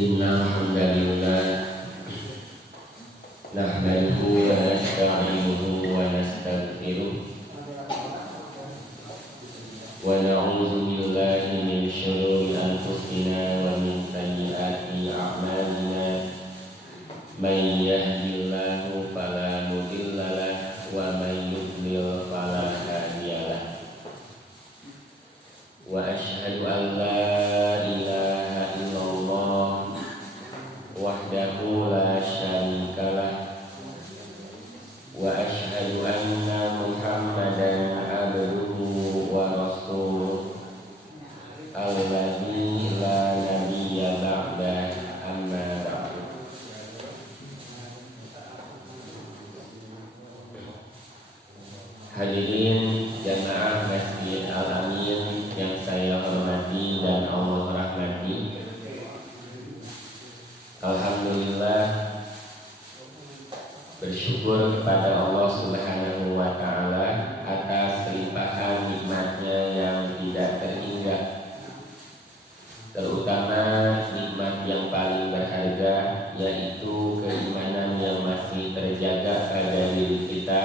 Innal hamdalillah nahmaduhu wa nasta'inuhu wa nastaghfiruh wa na'udzu billahi min syururi anfusina wa min sayyiati a'malina may yahdihillahu fala mudilla lahu wa may yudlil fala hadiya lahu wa asyhadu an la ilaha illallah wahdahu la syarikalah wa asyhadu anna Muhammadan abduhu wa rasuluh alladzi la nabiyya ba'da amma ba'du. Hadirin jamaah Masjid Al-Amin yang saya hormati dan Allah rahmati, alhamdulillah bersyukur kepada Allah Subhanahu wa Ta'ala atas limpahan nikmatnya yang tidak terhingga, terutama nikmat yang paling berharga, yaitu keimanan yang masih terjaga pada diri kita,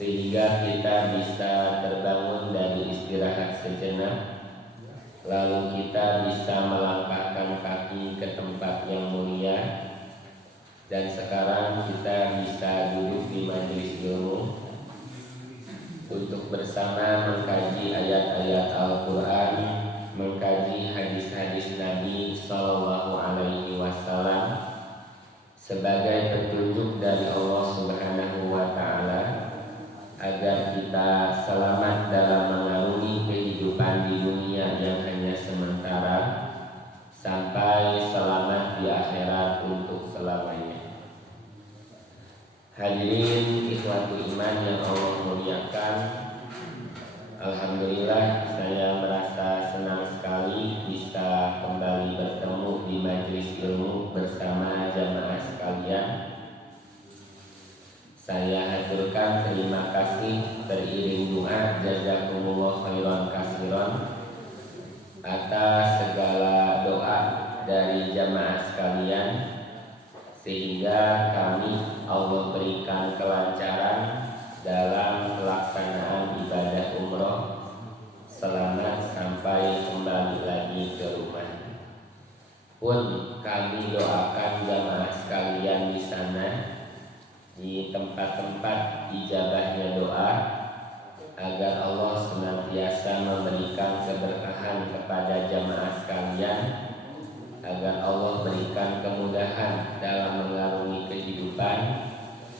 sehingga kita bisa terbangun dari istirahat sejenak, lalu kita bisa melangkahkan kaki ke tempat yang mulia, dan sekarang kita bisa duduk di majelis ilmu untuk bersama mengkaji ayat-ayat Al-Quran, mengkaji hadis-hadis Nabi Sallallahu Alaihi Wasallam sebagai petunjuk dari Allah Subhanahu wa Ta'ala agar kita selamat dalam mengarungi kehidupan di dunia yang hanya sementara, sampai selamat di akhirat untuk selamanya. Hadirin ikhwatul iman yang Allah muliakan, alhamdulillah saya merasa senang sekali bisa kembali bertemu di majelis ilmu bersama jamaah sekalian. Saya haturkan terima kasih beriring doa jazakumullah khairan kasiran atas segala doa dari jamaah sekalian, sehingga kami Allah berikan kelancaran dalam pelaksanaan ibadah umroh, selamat sampai kembali lagi ke rumah. Pun kami doakan jamaah sekalian di sana, di tempat-tempat ijabahnya doa, agar Allah senantiasa memberikan keberkahan kepada jamaah sekalian, agar Allah berikan kemudahan dalam mengarungi kehidupan,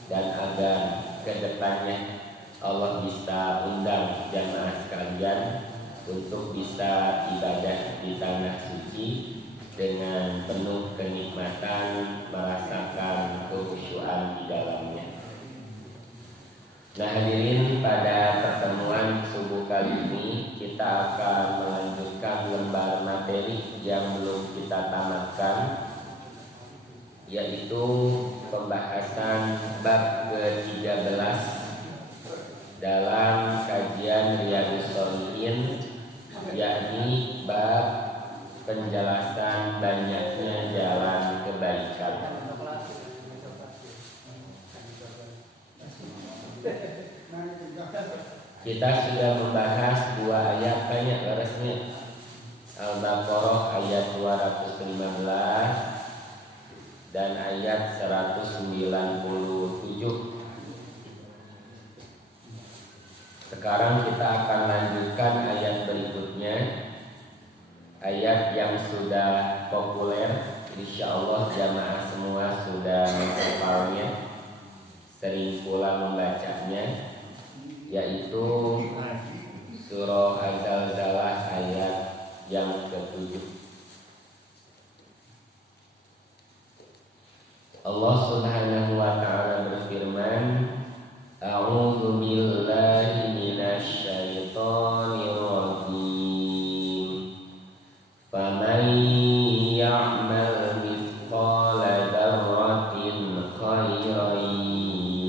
dan agar kedepannya Allah bisa undang jamaah sekalian untuk bisa ibadah di tanah suci dengan penuh kenikmatan, merasakan kekhusyuan di dalamnya. Nah hadirin, pada pertemuan subuh kali ini kita akan melanjutkan lembar materi yang belum kita tamatkan, yaitu pembahasan bab ke-13 dalam kajian Riyadhus Shalihin, yakni bab penjelasan banyaknya jalan kebaikan. Kita sudah membahas dua ayat banyak resmi, Al-Baqarah ayat 215 dan ayat 197. Sekarang kita akan lanjutkan ayat berikutnya, ayat yang sudah populer, insya Allah jamaah semua sudah menghafalnya, sering pula membacanya, yaitu surah Az-Zalzalah ayat yang ke-7. Allah Subhanahu wa Ta'ala berfirman, A'udzu billahi minasy syaithanir rajim. Faman ya'mal mithqala dzarratin khairan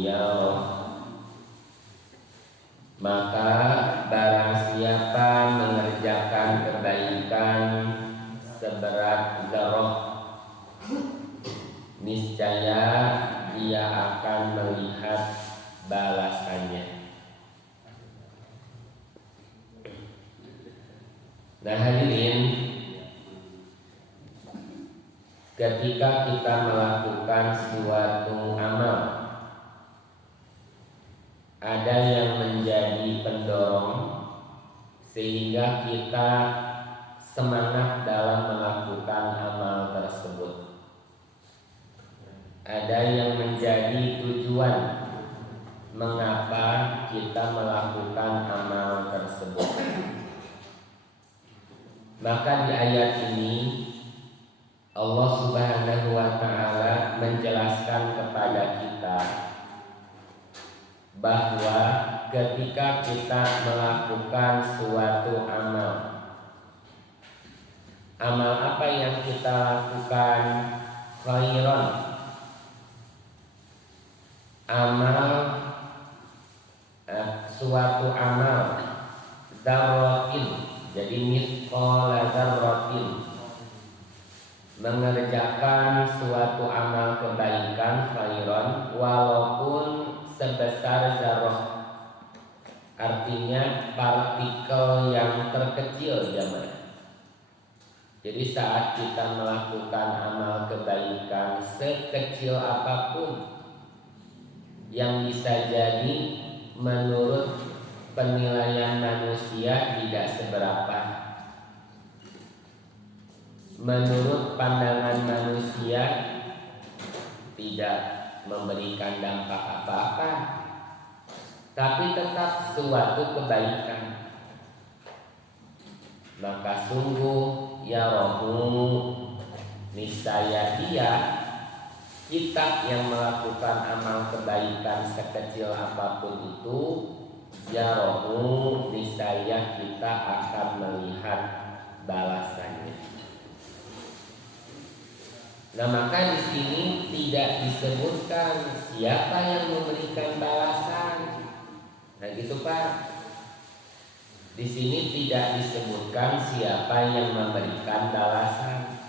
yarah. Maka barang siapa mengerjakan kebaikan seberat dzarrah, niscaya dia akan melihat balasannya. Nah hadirin, ketika kita melakukan suatu amal, ada yang menjadi pendorong sehingga kita semangat dalam melakukan amal tersebut. Ada yang menjadi tujuan mengapa kita melakukan amal tersebut. Maka di ayat ini Allah Subhanahu wa ta'ala menjelaskan kepada kita bahwa ketika kita melakukan suatu amal, amal apa yang kita lakukan? Khairan, amal suatu amal dzarratin, jadi mithqala dzarratin, mengerjakan suatu amal kebaikan khairan walaupun sebesar zarrah, artinya partikel yang terkecil jemaah. Jadi saat kita melakukan amal kebaikan sekecil apapun, yang bisa jadi menurut penilaian manusia tidak seberapa, menurut pandangan manusia tidak memberikan dampak apa-apa, tapi tetap suatu kebaikan. Maka sungguh ya rohmu, niscaya dia, kita yang melakukan amal kebaikan sekecil apapun itu, ya rohmu, niscaya kita akan melihat balasannya. Nah maka di sini tidak disebutkan siapa yang memberikan balasan. Nah gitu Pak. Di sini tidak disebutkan siapa yang memberikan balasan.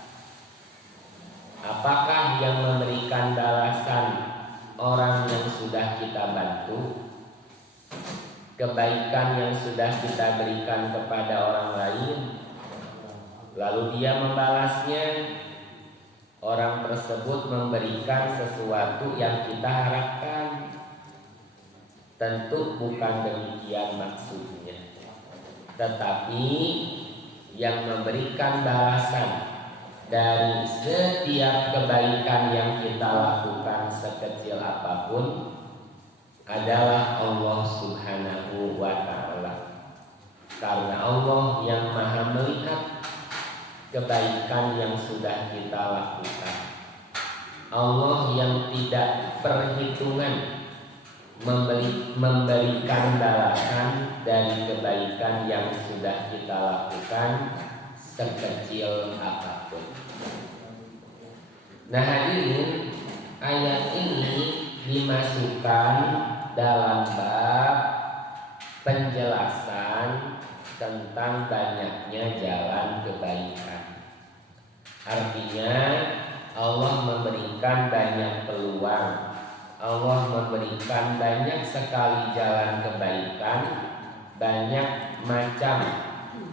Apakah yang memberikan balasan orang yang sudah kita bantu, kebaikan yang sudah kita berikan kepada orang lain, lalu dia membalasnya? Orang tersebut memberikan sesuatu yang kita harapkan? Tentu bukan demikian maksudnya. Tetapi yang memberikan balasan dari setiap kebaikan yang kita lakukan sekecil apapun adalah Allah Subhanahu wa ta'ala. Karena Allah yang maha melihat kebaikan yang sudah kita lakukan. Allah yang tidak perhitungan memberikan balasan dari kebaikan yang sudah kita lakukan sekecil apapun. Nah hadirin, ayat ini dimasukkan dalam bab penjelasan tentang banyaknya jalan kebaikan. Artinya Allah memberikan banyak peluang, Allah memberikan banyak sekali jalan kebaikan, banyak macam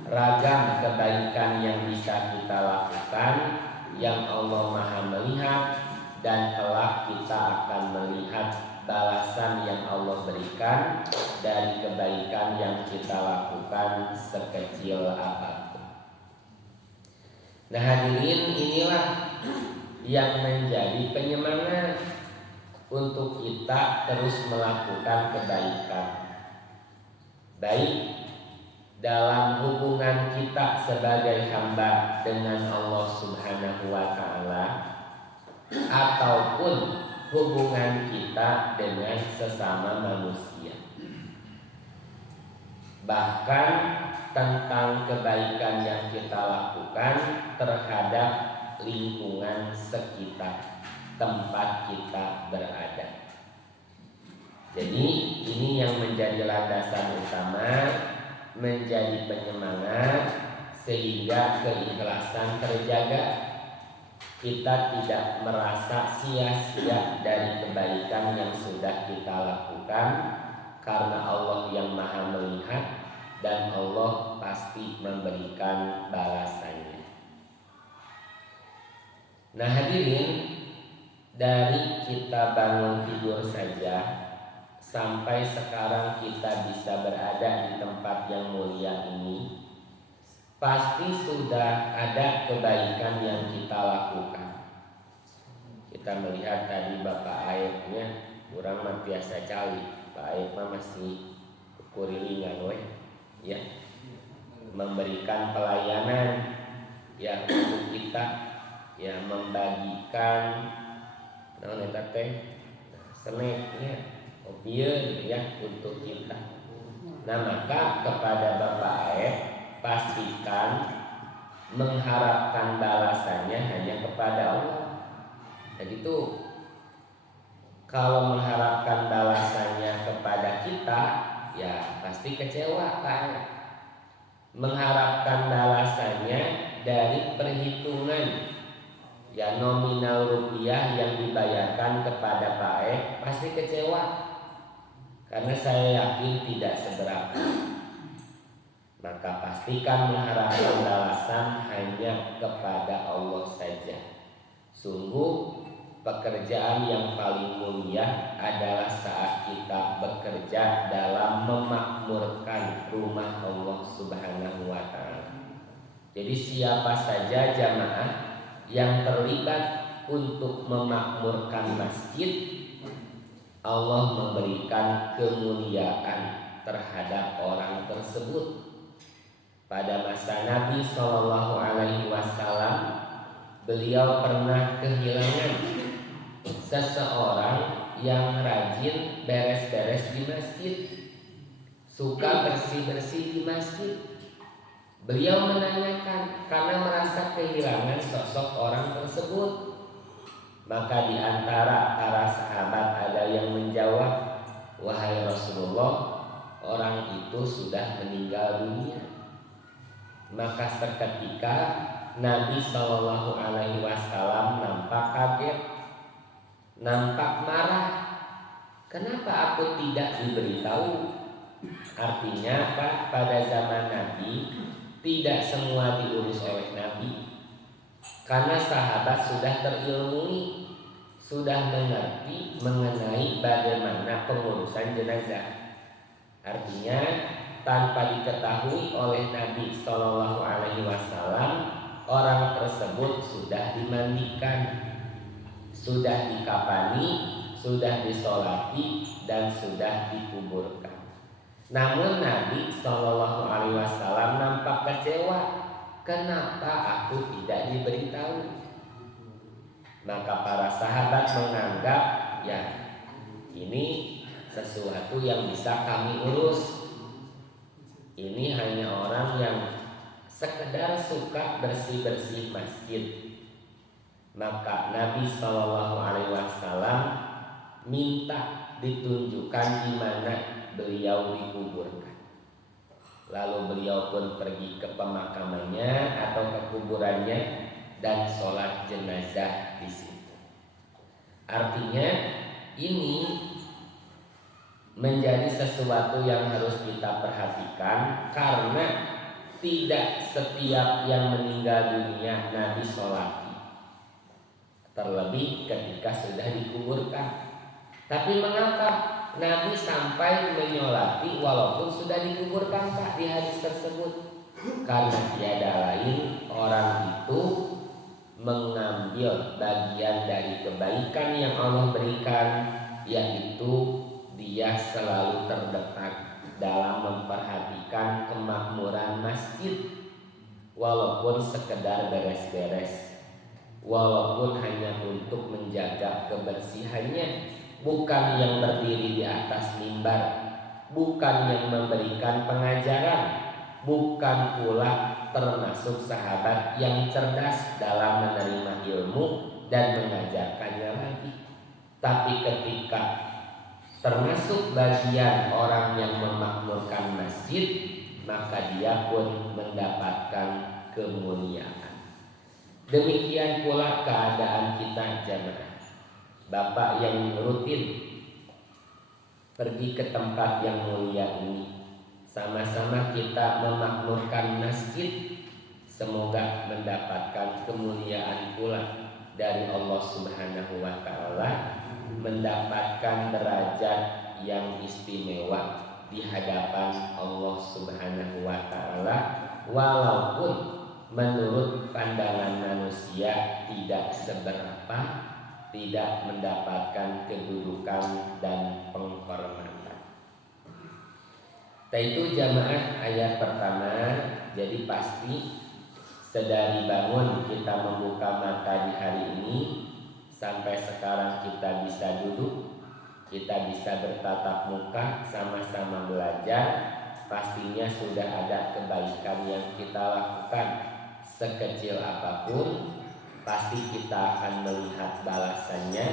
ragam kebaikan yang bisa kita lakukan, yang Allah maha melihat, dan kelak kita akan melihat balasan yang Allah berikan dari kebaikan yang kita lakukan sekecil apapun. Nah hadirin, inilah yang menjadi penyemangat untuk kita terus melakukan kebaikan, baik dalam hubungan kita sebagai hamba dengan Allah Subhanahu wa ta'ala, ataupun hubungan kita dengan sesama manusia. Bahkan tentang kebaikan yang kita lakukan terhadap lingkungan sekitar tempat kita berada. Jadi ini yang menjadi landasan utama, menjadi penyemangat sehingga keikhlasan terjaga, kita tidak merasa sia-sia dari kebaikan yang sudah kita lakukan, karena Allah yang Maha melihat dan Allah pasti memberikan balasannya. Nah hadirin, dari kita bangun tidur saja sampai sekarang kita bisa berada di tempat yang mulia ini, pasti sudah ada kebaikan yang kita lakukan. Kita melihat tadi Bapak Aibnya, kurang mah biasa cali. Pak Aib mah masih kurilingan ya, memberikan pelayanan ya untuk kita, ya membagikan seneknya opieun ya untuk kita. Nah maka kepada Bapak Aib, pastikan mengharapkan balasannya hanya kepada Allah. Jadi itu kalau mengharapkan balasannya kepada kita, ya pasti kecewa kan. Mengharapkan balasannya dari perhitungan ya nominal rupiah yang dibayarkan kepada Pak E, pasti kecewa. Karena saya yakin tidak seberapa. Maka pastikan mengharapkan balasan hanya kepada Allah saja. Sungguh pekerjaan yang paling mulia adalah saat kita bekerja dalam memakmurkan rumah Allah Subhanahu wa Ta'ala. Jadi siapa saja jamaah yang terlibat untuk memakmurkan masjid, Allah memberikan kemuliaan terhadap orang tersebut. Pada masa Nabi SAW, beliau pernah kehilangan seseorang yang rajin beres-beres di masjid, suka bersih-bersih di masjid. Beliau menanyakan karena merasa kehilangan sosok orang tersebut. Maka di antara para sahabat ada yang menjawab, "Wahai Rasulullah, orang itu sudah meninggal dunia." Maka seketika Nabi SAW nampak kaget, nampak marah. Kenapa aku tidak diberitahu? Artinya Pak, pada zaman Nabi tidak semua diurus oleh Nabi. Karena sahabat sudah terilmui, sudah mengerti mengenai bagaimana pengurusan jenazah. Artinya tanpa diketahui oleh Nabi SAW, orang tersebut sudah dimandikan, sudah dikafani, sudah disolati, dan sudah dikuburkan. Namun Nabi SAW nampak kecewa. Kenapa aku tidak diberitahu? Maka para sahabat menganggap, ya ini sesuatu yang bisa kami urus. Ini hanya orang yang sekedar suka bersih-bersih masjid. Maka Nabi SAW minta ditunjukkan di mana beliau dikuburkan. Lalu beliau pun pergi ke pemakamannya atau ke kuburannya dan sholat jenazah di situ. Artinya ini menjadi sesuatu yang harus kita perhatikan, karena tidak setiap yang meninggal dunia Nabi sholati, terlebih ketika sudah dikuburkan. Tapi mengapa Nabi sampai menyolati walaupun sudah dikuburkan Pak di hadis tersebut? Karena tiada lain, orang itu mengambil bagian dari kebaikan yang Allah berikan, yaitu dia selalu terdekat dalam memperhatikan kemakmuran masjid, walaupun sekedar beres-beres, walaupun hanya untuk menjaga kebersihannya. Bukan yang berdiri di atas mimbar, bukan yang memberikan pengajaran, bukan pula termasuk sahabat yang cerdas dalam menerima ilmu dan mengajarkannya lagi. Tapi ketika termasuk bagian orang yang memakmurkan masjid, maka dia pun mendapatkan kemuliaan. Demikian pula keadaan kita jamaah. Bapak yang rutin pergi ke tempat yang mulia ini, sama-sama kita memakmurkan masjid, semoga mendapatkan kemuliaan pula dari Allah Subhanahu wa taala, mendapatkan derajat yang istimewa di hadapan Allah Subhanahu wa taala, walaupun menurut pandangan manusia tidak seberapa, tidak mendapatkan kedudukan dan penghormatan. Itu jamaah ayat pertama. Jadi pasti sedari bangun kita membuka mata di hari ini sampai sekarang kita bisa duduk, kita bisa bertatap muka, sama-sama belajar, pastinya sudah ada kebaikan yang kita lakukan. Sekecil apapun pasti kita akan melihat balasannya,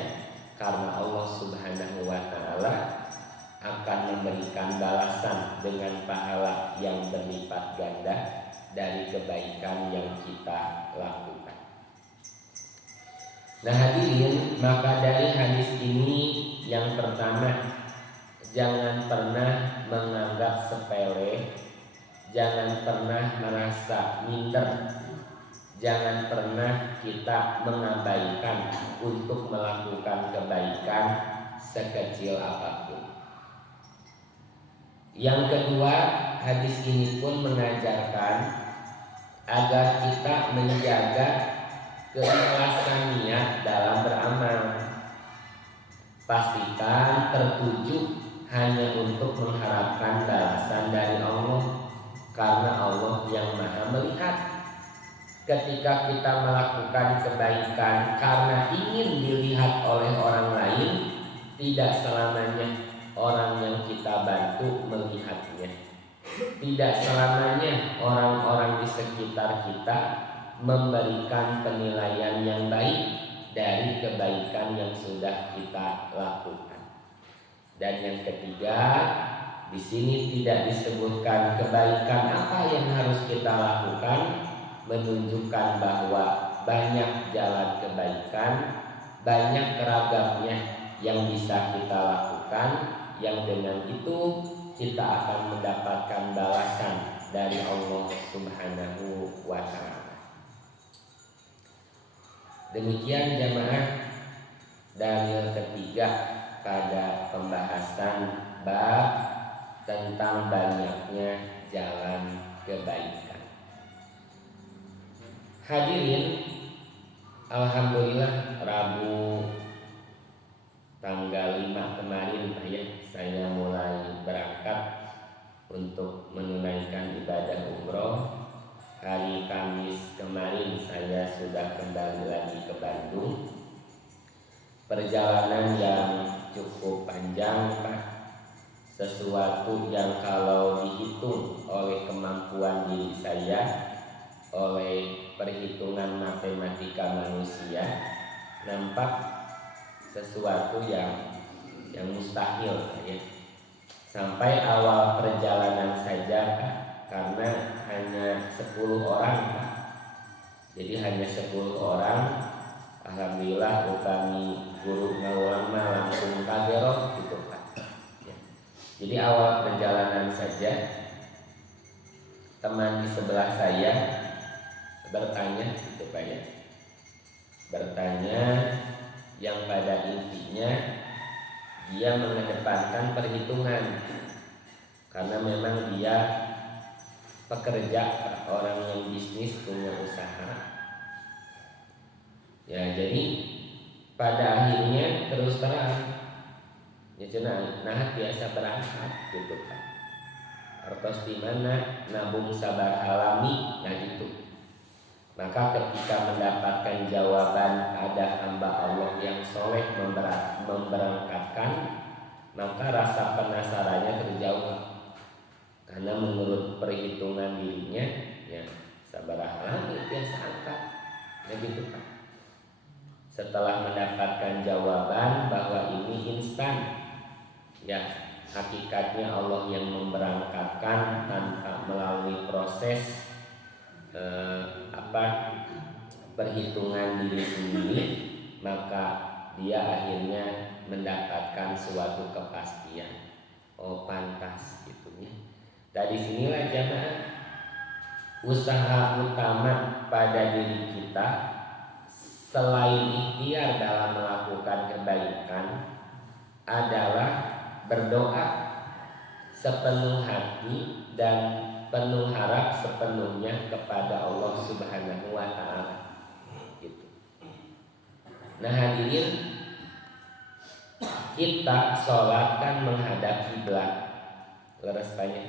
karena Allah Subhanahu wa taala akan memberikan balasan dengan pahala yang berlipat ganda dari kebaikan yang kita lakukan. Nah hadirin, maka dari hadis ini yang pertama, jangan pernah menganggap sepele, jangan pernah merasa minder, jangan pernah kita mengabaikan untuk melakukan kebaikan sekecil apapun. Yang kedua, hadis ini pun mengajarkan agar kita menjaga keikhlasan niat dalam beramal. Pastikan tertuju hanya untuk mengharapkan balasan dari Allah, karena Allah yang Maha melihat. Ketika kita melakukan kebaikan karena ingin dilihat oleh orang lain, tidak selamanya orang yang kita bantu melihatnya. Tidak selamanya orang-orang di sekitar kita memberikan penilaian yang baik dari kebaikan yang sudah kita lakukan. Dan yang ketiga, di sini tidak disebutkan kebaikan apa yang harus kita lakukan, menunjukkan bahwa banyak jalan kebaikan, banyak keragamnya yang bisa kita lakukan, yang dengan itu kita akan mendapatkan balasan dari Allah Subhanahu wa taala. Demikian jamaah dalil ketiga pada pembahasan bab tentang banyaknya jalan kebaikan. Hadirin, alhamdulillah Rabu tanggal 5 kemarin saya mulai berangkat untuk menunaikan ibadah umroh. Hari Kamis kemarin saya sudah kembali lagi ke Bandung. Perjalanan yang cukup panjang Pak, sesuatu yang kalau dihitung oleh kemampuan diri saya, oleh perhitungan matematika manusia, nampak sesuatu yang mustahil ya. Sampai awal perjalanan saja Pak, karena hanya 10 orang Pak. Jadi hanya 10 orang. Alhamdulillah kami guru ngawang langsung kagerok gitu Pak ya. Jadi awal perjalanan saja teman di sebelah saya bertanya gitu Pak ya, bertanya yang pada intinya dia mengedepankan perhitungan, karena memang dia pekerja, orang yang bisnis, punya usaha ya. Jadi pada akhirnya terus terang ya nah biasa berangkat gitu Pak, artos di mana nabung sabar alami, nah gitu. Maka ketika mendapatkan jawaban ada hamba Allah yang soleh memberangkatkan, maka rasa penasarannya terjawab. Karena menurut perhitungan dirinya ya sabaraha lagi biasa angkat ya gitu Pak. Setelah mendapatkan jawaban bahwa ini instan ya, hakikatnya Allah yang memberangkatkan tanpa melalui proses perhitungan diri sendiri, maka dia akhirnya mendapatkan suatu kepastian. Oh pantas gitunya. Dari sinilah jamaah, usaha utama pada diri kita selain ikhtiar dalam melakukan kebaikan adalah berdoa sepenuh hati dan penuh harap sepenuhnya kepada Allah Subhanahu wa taala. Gitu. Nah, hadirin, kita sholat kan menghadap kiblat. Leres banyak.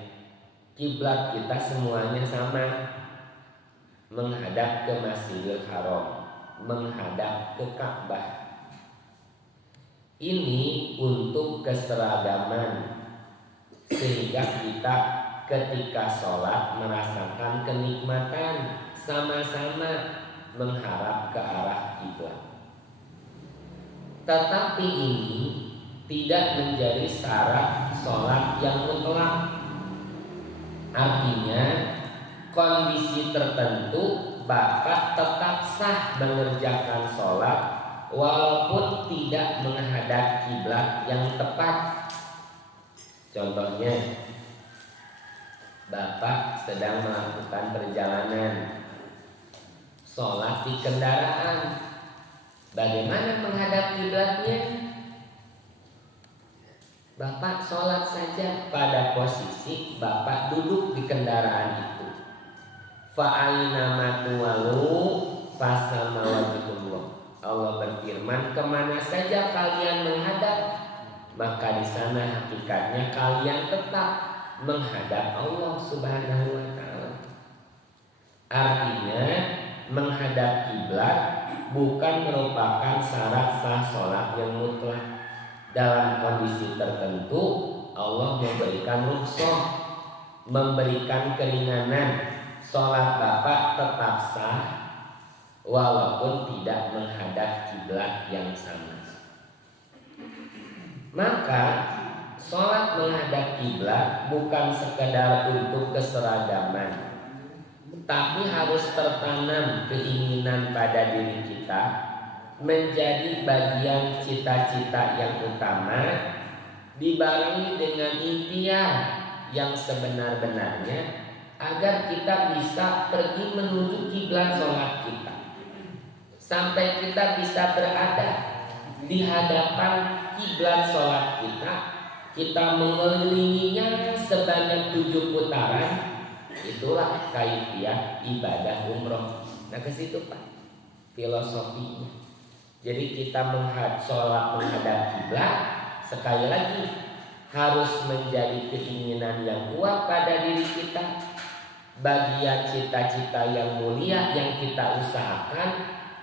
Kiblat kita semuanya sama, menghadap ke Masjidil Haram, menghadap ke Ka'bah. Ini untuk keseragaman, sehingga kita ketika sholat merasakan kenikmatan sama-sama mengharap ke arah kiblat. Tetapi ini tidak menjadi syarat sholat yang mutlak. Artinya kondisi tertentu Bapak tetap sah mengerjakan sholat walaupun tidak menghadap kiblat yang tepat. Contohnya, Bapak sedang melakukan perjalanan, sholat di kendaraan. Bagaimana menghadap kiblatnya? Bapak sholat saja pada posisi Bapak duduk di kendaraan itu. Fa'aina matuwalu fasama wajhullah. Allah berfirman, kemana saja kalian menghadap, maka di sana hakikatnya kalian tetap menghadap Allah Subhanahu wa taala. Artinya menghadap kiblat bukan merupakan syarat sah sholat yang mutlak. Dalam kondisi tertentu Allah memberikan rukhsah, memberikan keringanan, sholat Bapak tetap sah walaupun tidak menghadap kiblat yang sama. Maka sholat menghadap kiblat bukan sekedar untuk keseragaman, tapi harus tertanam keinginan pada diri kita, menjadi bagian cita-cita yang utama, dibarengi dengan ikhtiar yang sebenar-benarnya agar kita bisa pergi menuju kiblat sholat kita, sampai kita bisa berada di hadapan kiblat sholat kita, kita mengelilinginya sebanyak 7 putaran. Itulah kaifiah ibadah umroh. Nah, ke situ Pak filosofinya. Jadi kita sholat menghadap kiblat, sekali lagi harus menjadi keinginan yang kuat pada diri kita, bagian cita-cita yang mulia yang kita usahakan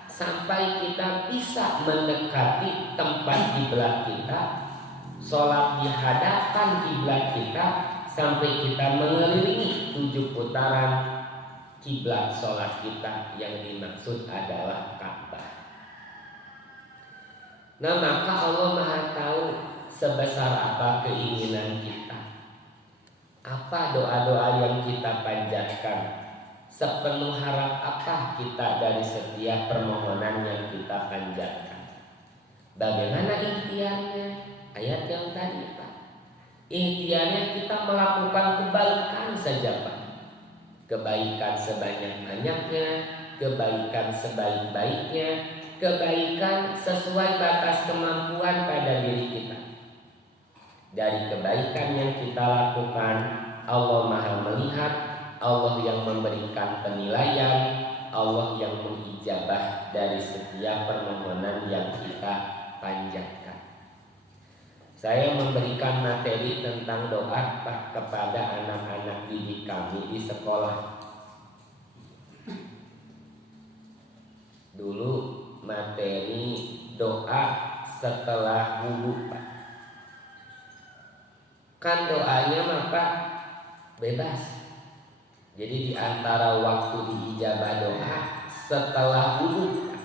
sampai kita bisa mendekati tempat kiblat kita, sholat di hadapan kiblat kita sampai kita mengelilingi 7 putaran kiblat sholat kita yang dimaksud adalah Ka'bah. Nah, maka Allah Maha tahu sebesar apa keinginan kita, apa doa-doa yang kita panjatkan, sepenuh harap apa kita dari setiap permohonan yang kita panjatkan. Bagaimana ikhtiarnya? Ayat yang tadi Pak, ikhtiarnya kita melakukan kebaikan saja Pak, kebaikan sebanyak-banyaknya, kebaikan sebaik-baiknya, kebaikan sesuai batas kemampuan pada diri kita. Dari kebaikan yang kita lakukan, Allah Maha melihat, Allah yang memberikan penilaian, Allah yang mengijabah dari setiap permohonan yang kita panjatkan. Saya memberikan materi tentang doa Pak kepada anak-anak didik kami di sekolah. Dulu materi doa setelah wudu Pak. Kan doanya mah Pak bebas. Jadi di antara waktu diijabah doa setelah wudu,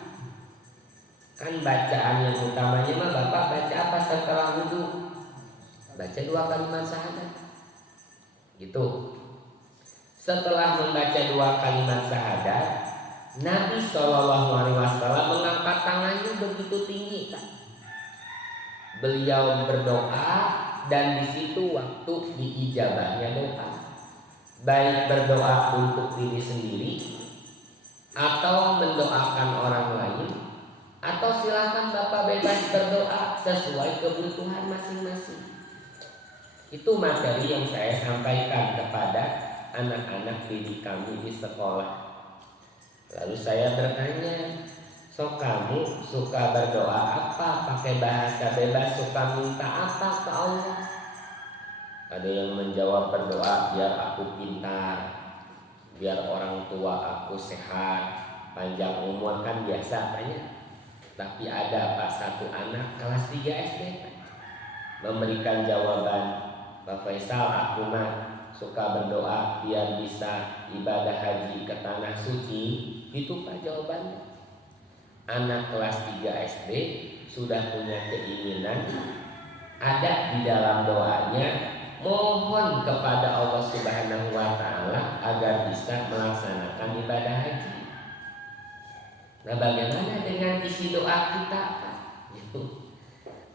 kan bacaan yang utamanya mah Bapak baca apa setelah wudu? Baca 2 kalimat syahadat. Gitu. Setelah membaca 2 kalimat syahadat, Nabi SAW mengangkat tangannya begitu tinggi, Pak. Beliau berdoa dan di situ waktu diijabahnya doa. Baik berdoa untuk diri sendiri atau mendoakan orang lain, atau silakan Bapak bebas berdoa sesuai kebutuhan masing-masing. Itu materi yang saya sampaikan kepada anak-anak didik kami di sekolah. Lalu saya bertanya, "So kamu suka berdoa apa? Pakai bahasa bebas, suka minta apa ke Allah?" Ada yang menjawab, berdoa biar aku pintar, biar orang tua aku sehat, panjang umur, kan biasa tanya. Tapi ada Pak satu anak kelas 3 SD memberikan jawaban, "Pak Faisal, aku mah suka berdoa biar bisa ibadah haji ke tanah suci." Itu Pak jawabannya. Anak kelas 3 SD sudah punya keinginan, ada di dalam doanya, mohon kepada Allah Subhanahu wa Ta'ala agar bisa melaksanakan ibadah haji. Nah, bagaimana dengan isi doa kita, Pak?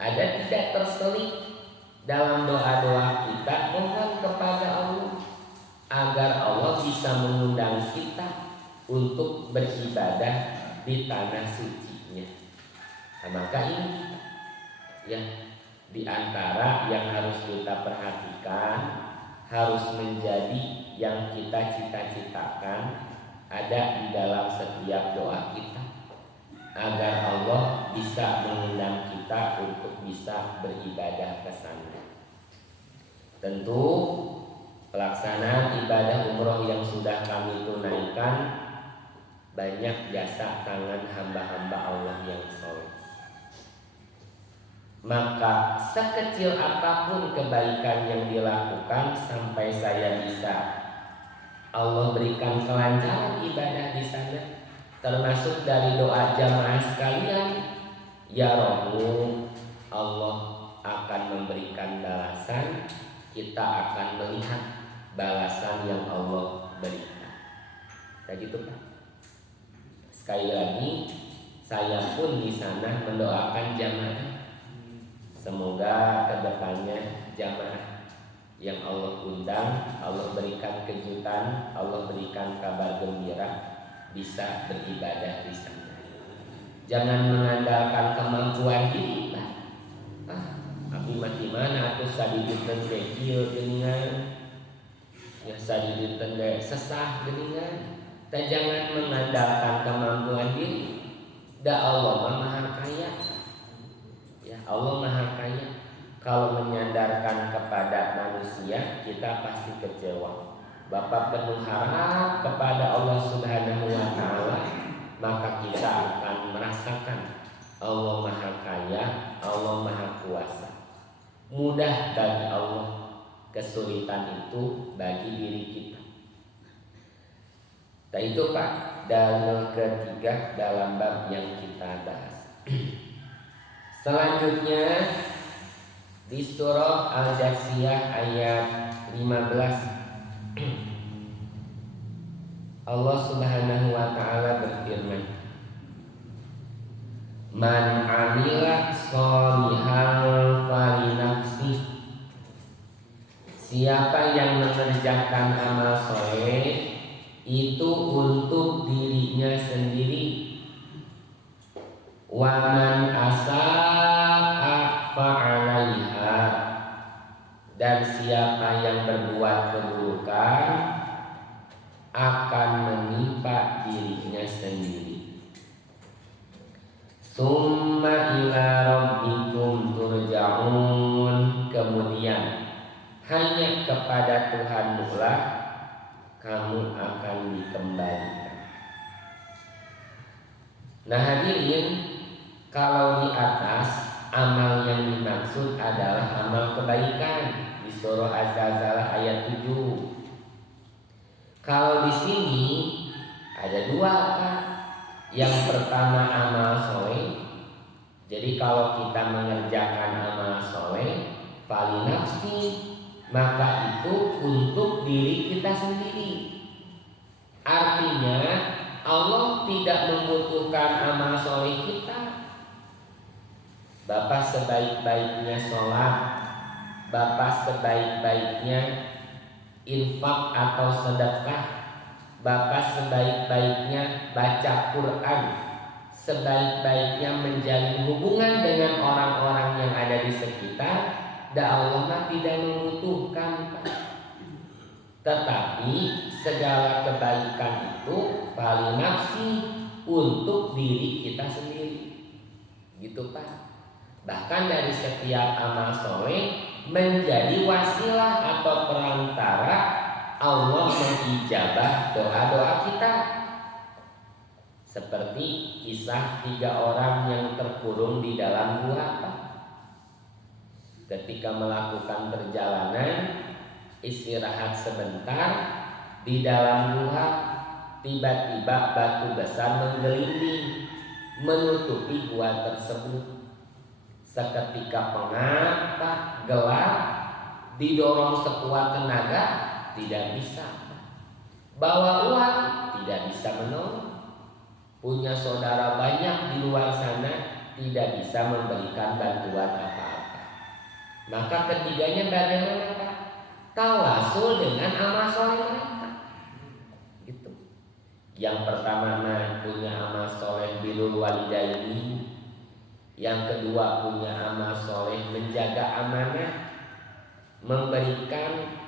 Ada tidak terselip dalam doa-doa kita, mohon kepada Allah agar Allah bisa mengundang kita untuk beribadah di tanah sucinya. Nah, maka ini ya di antara yang harus kita perhatikan, harus menjadi yang kita cita-citakan ada di dalam setiap doa kita, agar Allah bisa mengundang kita untuk bisa beribadah ke sana. Tentu pelaksanaan ibadah umroh yang sudah kami tunaikan banyak jasa tangan hamba-hamba Allah yang soleh. Maka sekecil apapun kebaikan yang dilakukan, sampai saya bisa Allah berikan kelancaran ibadah di sana, termasuk dari doa jamaah sekalian, ya Rabbu, Allah akan memberikan balasan, kita akan melihat balasan yang Allah berikan. Kayak gitu Pak. Sekali lagi, saya pun di sana mendoakan jamaah, semoga kedepannya jamaah yang Allah undang, Allah berikan kejutan, Allah berikan kabar gembira, bisa beribadah di sana. Jangan mengandalkan kemampuan diri, Pak. Tapi mati mana aku sadidikeun kecil dengan ya sadidikeun sesah dengan. Dan jangan mengandalkan kemampuan diri. Da Allah Maha Kaya. Ya, Allah Maha Kaya. Kalau menyandarkan kepada manusia, kita pasti kecewa. Bapak penuh harap kepada Allah Subhanahu wa Ta'ala, maka kita akan merasakan Allah Maha Kaya, Allah Maha Kuasa. Mudah bagi Allah, kesulitan itu bagi diri kita. Nah itu Pak, dalil ketiga dalam bab yang kita bahas. Selanjutnya di surah Al-Jasiyah ayat 15, Allah Subhanahu wa Ta'ala berfirman, "Man 'amila sholihan falinafsih." Siapa yang mengerjakan amal soleh itu untuk dirinya sendiri. Wa man asaa fa'alaiha. Dan siapa yang berbuat keburukan akan menimpa dirinya sendiri. Summa ila rabbikum turja'un. Kemudian hanya kepada Tuhanmu lah kamu akan dikembalikan. Nah hadirin, kalau di atas amal yang dimaksud adalah amal kebaikan di surah Az-Zalzalah ayat 7. Kalau di sini ada dua Pak. Yang pertama amal soleh. Jadi kalau kita mengerjakan amal soleh, falinafsi, maka itu untuk diri kita sendiri. Artinya Allah tidak membutuhkan amal soleh kita. Bapak sebaik-baiknya sholat, bapak sebaik-baiknya infak atau sedekah, bapak sebaik-baiknya baca Quran, sebaik-baiknya menjalin hubungan dengan orang-orang yang ada di sekitar, Allah tidak membutuhkan. Tetapi segala kebaikan itu paling nafsi untuk diri kita sendiri, gitu Pak. Bahkan dari setiap amal soleh menjadi wasilah atau perantara Allah mengijabah doa-doa kita. Seperti kisah 3 orang yang terkurung di dalam gua, Pak. Ketika melakukan perjalanan istirahat sebentar di dalam gua, tiba-tiba batu besar menggelinding menutupi gua tersebut. Seketika pengap, Pak, gelap, didorong sekuat tenaga tidak bisa. Bawa uang tidak bisa menolong. Punya saudara banyak di luar sana tidak bisa memberikan bantuan apa-apa. Maka ketiganya bagaimana, Pak? Tawasul dengan amal soleh mereka. Gitu. Yang pertama punya amal soleh birrul walidaini. Yang kedua punya amal soleh menjaga amanah, memberikan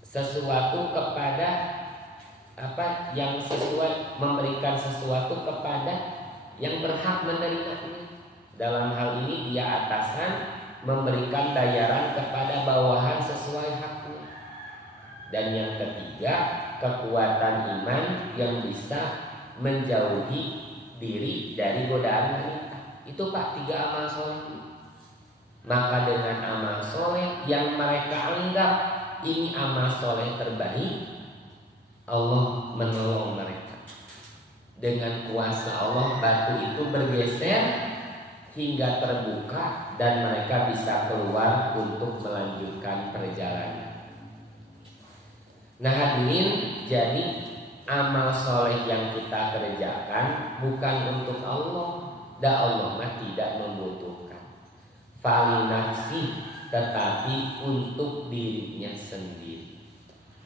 sesuatu kepada yang sesuai, memberikan sesuatu kepada yang berhak menerimanya. Dalam hal ini dia atasan memberikan bayaran kepada bawahan sesuai haknya. Dan yang ketiga, kekuatan iman yang bisa menjauhi diri dari godaan wanita. Itu Pak 3 amal soleh. Maka dengan amal soleh yang mereka anggap ini amal soleh terbaik, Allah menolong mereka. Dengan kuasa Allah batu itu bergeser hingga terbuka dan mereka bisa keluar untuk melanjutkan perjalanan. Nah hadirin, jadi amal soleh yang kita kerjakan bukan untuk Allah. Allah tidak membutuhkan. Fali nafsi, tetapi untuk dirinya sendiri.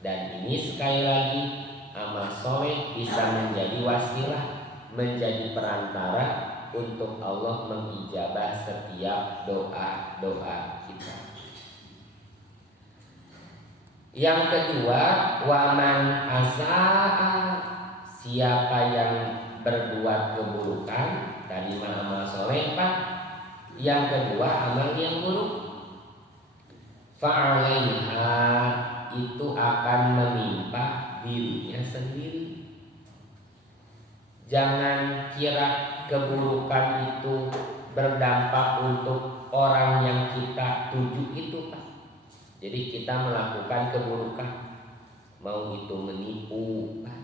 Dan ini sekali lagi amal soleh bisa menjadi wasilah, menjadi perantara untuk Allah mengijabah setiap doa-doa kita. Yang kedua, waman asa'a, siapa yang berbuat keburukan. Tadi amal soleh Pak. Yang kedua amal yang buruk. Fa'alaiha, itu akan menimpa dirinya sendiri. Jangan kira keburukan itu berdampak untuk orang yang kita tuju itu Pak. Jadi kita melakukan keburukan, mau itu menipu Pak,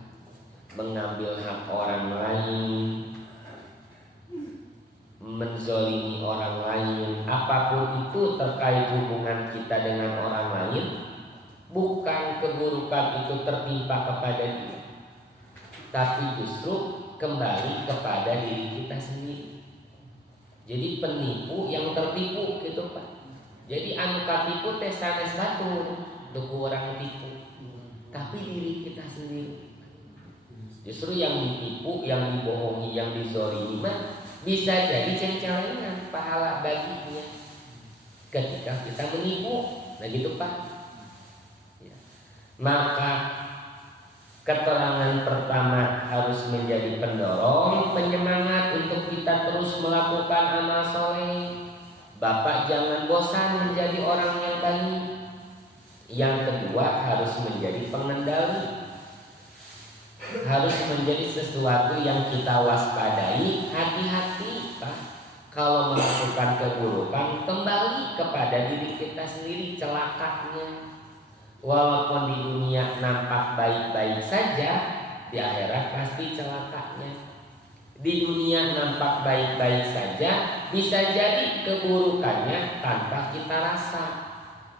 mengambil hak orang lain, menzolimi orang lain, apapun itu terkait hubungan kita dengan orang lain, bukan keburukan itu tertimpa kepada dia, tapi justru kembali kepada diri kita sendiri. Jadi penipu yang tertipu gitu Pak. Jadi anu katipu teh sanes batur duku orang tipu, tapi diri kita sendiri. Justru yang ditipu, yang dibohongi, yang dizolimi bisa jadi ceng-celengan pahala baginya ketika kita menipu. Nah gitu Pak ya. Maka keterangan pertama harus menjadi pendorong, penyemangat untuk kita terus melakukan amal soleh. Bapak jangan bosan menjadi orang yang baik. Yang kedua harus menjadi pengendali, harus menjadi sesuatu yang kita waspadai. Hati-hati Pak, kalau melakukan keburukan kembali kepada diri kita sendiri celakanya. Walaupun di dunia nampak baik-baik saja, di akhirat pasti celakanya. Di dunia nampak baik-baik saja, bisa jadi keburukannya tanpa kita rasa,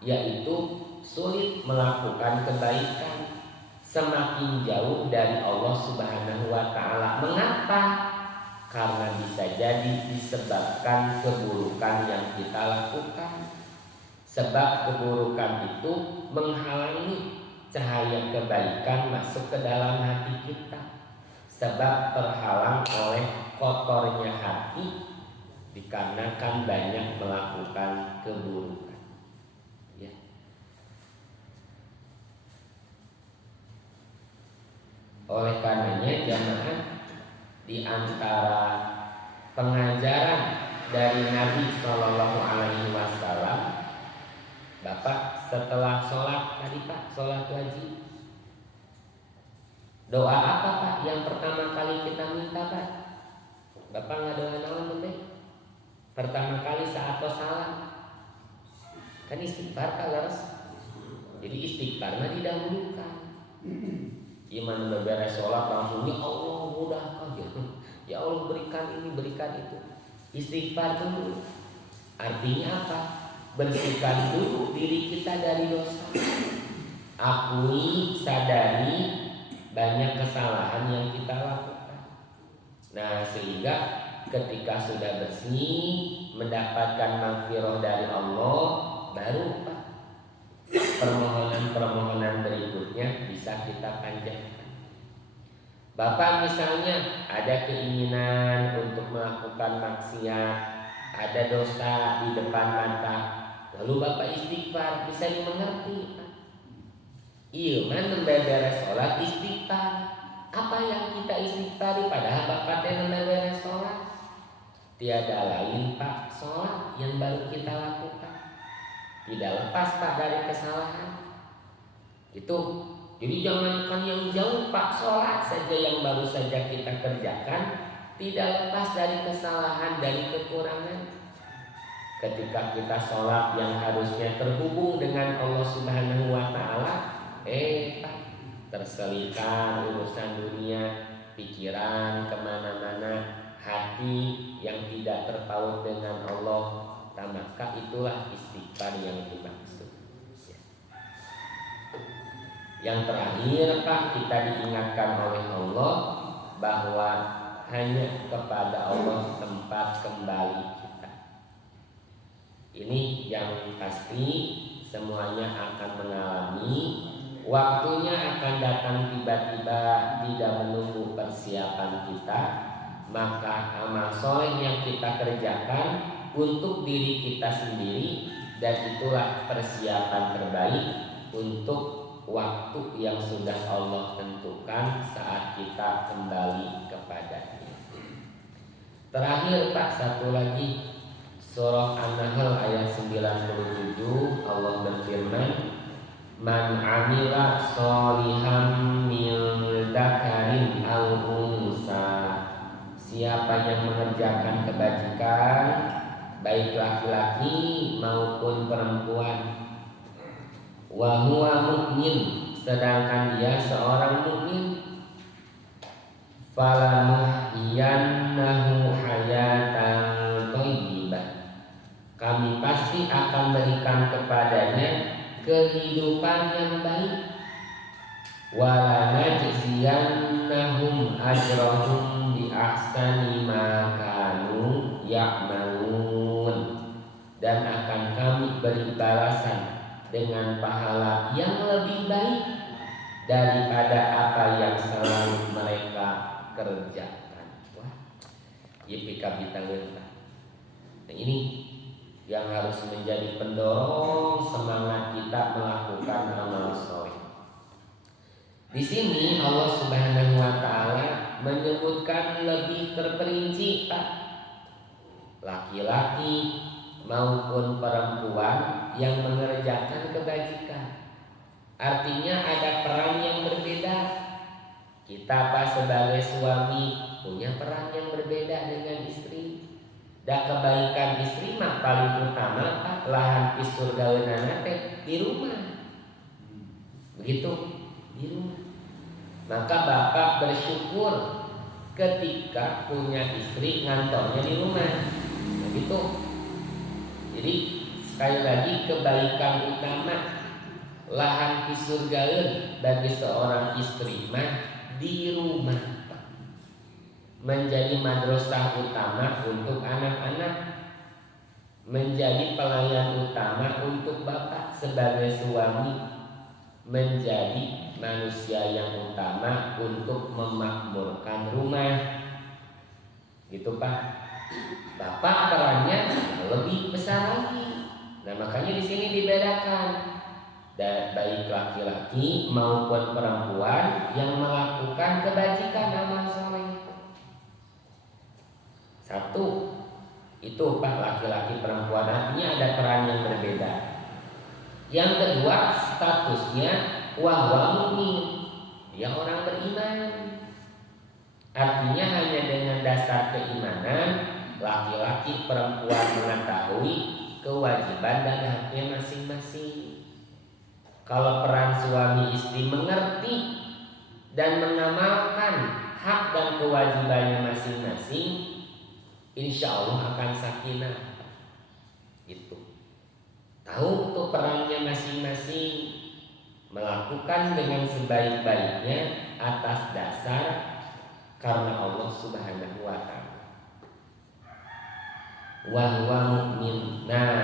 yaitu sulit melakukan kebaikan, semakin jauh dari Allah Subhanahu wa Ta'ala. Mengapa? Karena bisa jadi disebabkan keburukan yang kita lakukan. Sebab keburukan itu menghalangi cahaya kebaikan masuk ke dalam hati kita. Sebab terhalang oleh kotornya hati dikarenakan banyak melakukan keburukan. Ya. Oleh karenanya jamaah, di antara pengajaran dari Nabi Shallallahu Alaihi Wasallam, Bapak setelah sholat tadi Pak, sholat wajib, doa apa Pak yang pertama kali kita minta Pak? Bapak nggak doa naon teh? Pertama kali saat salam kan istighfar Pak Laras. Jadi istighfarnya didahulukan. Gimana beberes sholat langsung ya Allah mudahkan ya Allah berikan ini berikan itu. Istighfar dulu. Artinya apa? Bersihkan dulu diri kita dari dosa. Akui, sadari banyak kesalahan yang kita lakukan. Nah, sehingga ketika sudah bersih, mendapatkan maghfirah dari Allah, baru Pak, permohonan-permohonan berikutnya bisa kita panjangkan. Bapak misalnya ada keinginan untuk melakukan maksiat, ada dosa di depan mata, lalu Bapak istighfar, bisa dimengerti Pak. Iya, man beres sholat istighfar. Apa yang kita istighfari padahal Bapak teh beres sholat? Tiada lain Pak, sholat yang baru kita lakukan. Tidak lepas Pak dari kesalahan. Itu. Jadi jangankan yang jauh Pak, sholat saja yang baru saja kita kerjakan tidak lepas dari kesalahan, dari kekurangan. Ketika kita sholat yang harusnya terhubung dengan Allah Subhanahu wa Ta'ala, Pak, terselipkan urusan dunia, pikiran kemana-mana, hati yang tidak terpaut dengan Allah, maka itulah istighfar yang dimaksud. Yang terakhir Pak, kita diingatkan oleh Allah bahwa hanya kepada Allah tempat kembali kita. Ini yang pasti semuanya akan mengalami. Waktunya akan datang tiba-tiba, tidak menunggu persiapan kita. Maka amal soleh yang kita kerjakan untuk diri kita sendiri, dan itulah persiapan terbaik untuk waktu yang sudah Allah tentukan saat kita kembali kepadanya. Terakhir Pak, satu lagi, surah An-Nahl ayat 97, Allah berfirman, Man amila sholihan min dzakarin aw unsa, siapa yang mengerjakan kebajikan baik laki-laki maupun perempuan, wa huwa mukmin, sedangkan dia seorang mukmin, falanuhyiyannahu hayatan thayyibah, kami pasti akan berikan kepadanya kehidupan yang baik, walanajziyannahum ajrahum bi ahsani ma kanu ya'malun, dan akan kami beri balasan dengan pahala yang lebih baik daripada apa yang selalu mereka kerjakan. Wah, YPK Bitanggeun. Nah, ini yang harus menjadi pendorong semangat kita melakukan amal soleh. Di sini Allah Subhanahu wa Ta'ala menyebutkan lebih terperinci Pak, laki-laki maupun perempuan yang mengerjakan kebajikan. Artinya ada peran yang berbeda. Kita Pak sebagai suami punya peran yang berbeda dengan istri. Dan kebaikan istri mah paling utama Pak, lahan pisurgaeunana teh di rumah. Begitu, di rumah. Maka Bapak bersyukur ketika punya istri ngantornya di rumah. Begitu. Jadi sekali lagi kebaikan utama lahan di surgaeun bagi seorang istri mah di rumah, menjadi madrasah utama untuk anak-anak, menjadi pelayan utama untuk bapak sebagai suami, menjadi manusia yang utama untuk memakmurkan rumah. Gitu Pak. Bapak perannya lebih besar lagi. Nah, makanya di sini dibedakan baik laki-laki maupun perempuan yang melakukan kebajikan amal soleh. Satu, itu Pak, laki-laki perempuan, artinya ada peran yang berbeda. Yang kedua, statusnya wahwa mukmin, dia orang beriman. Artinya hanya dengan dasar keimanan laki-laki perempuan mengetahui kewajiban dan haknya masing-masing. Kalau peran suami istri mengerti dan mengamalkan hak dan kewajibannya masing-masing, insya Allah akan sakinah. Itu tahu tuh perannya masing-masing, melakukan dengan sebaik-baiknya atas dasar karena Allah Subhanahu wa Ta'ala. Wa huwa mu'min. Nah,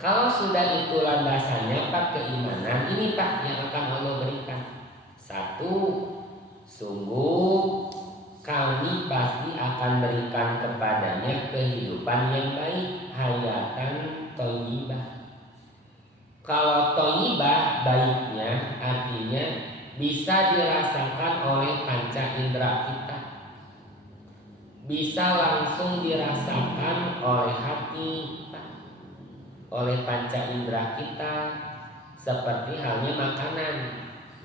kalau sudah itu landasannya Pak, keimanan, ini Pak yang akan Allah berikan. Satu, sungguh kami pasti akan berikan kepadanya kehidupan yang baik, hayatan thayyibah. Kalau thayyibah baiknya artinya bisa dirasakan oleh panca indera kita, bisa langsung dirasakan oleh hati, oleh panca indera kita, seperti halnya makanan.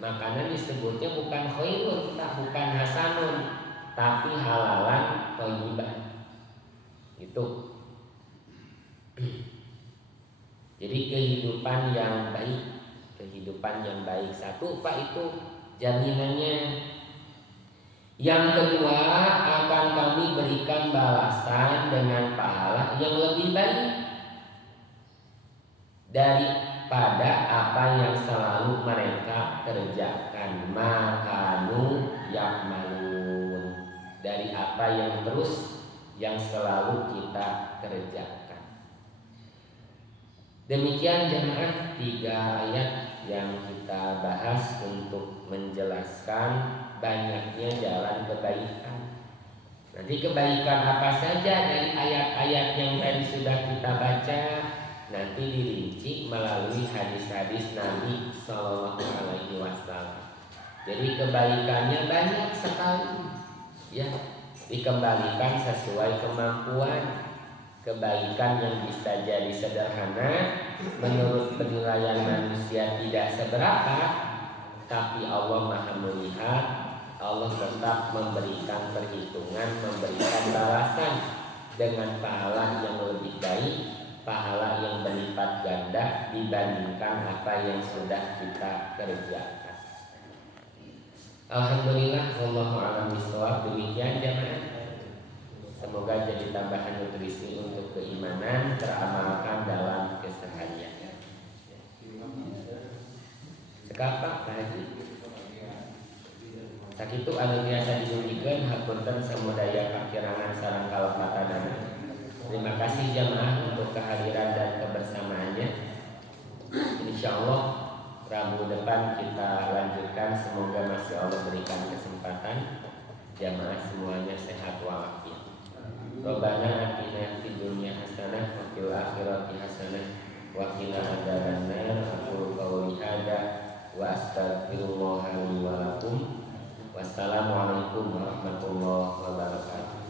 Makanan disebutnya bukan khairun, bukan hasanun, tapi halalan thayyibah. Itu. Jadi kehidupan yang baik, kehidupan yang baik. Satu Pak, itu jaminannya. Yang kedua, akan kami berikan balasan dengan pahala yang lebih baik daripada apa yang selalu mereka kerjakan. Makanu ya'malun, dari apa yang terus yang selalu kita kerjakan. Demikian jemaah 3 ayat yang kita bahas untuk menjelaskan banyaknya jalan kebaikan. Nanti kebaikan apa saja dari ayat-ayat yang tadi sudah kita baca nanti dirinci melalui hadis-hadis Nabi Sallallahu Alaihi Wasallam. Jadi kebaikannya banyak sekali, ya, dikembalikan sesuai kemampuan. Kebaikan yang bisa jadi sederhana menurut penilaian manusia tidak seberapa, tapi Allah Maha melihat. Allah tetap memberikan perhitungan, memberikan balasan dengan pahala yang lebih baik, pahala yang berlipat ganda dibandingkan apa yang sudah kita kerjakan. Alhamdulillah, wallahu a'lam bishawab. Demikian jemaah. Semoga jadi tambahan nutrisi untuk keimanan teramalkan dalam keseharian. Sekapak haji. Sakitu anu biasa dinunjikeun hapunten samudaya kakirangan sareng kalapatanan. Terima kasih jamaah untuk kehadiran dan kebersamaannya. Insyaallah Rabu depan kita lanjutkan. Semoga masih Allah berikan kesempatan. Jamaah semuanya sehat walafiat. Rabbana atina fid dunya hasanah wa fil akhirati hasanah wa qina adzabannar. Aqulu qawli hadza wa astaghfirullah li wa lakum. Wassalamualaikum warahmatullahi wabarakatuh.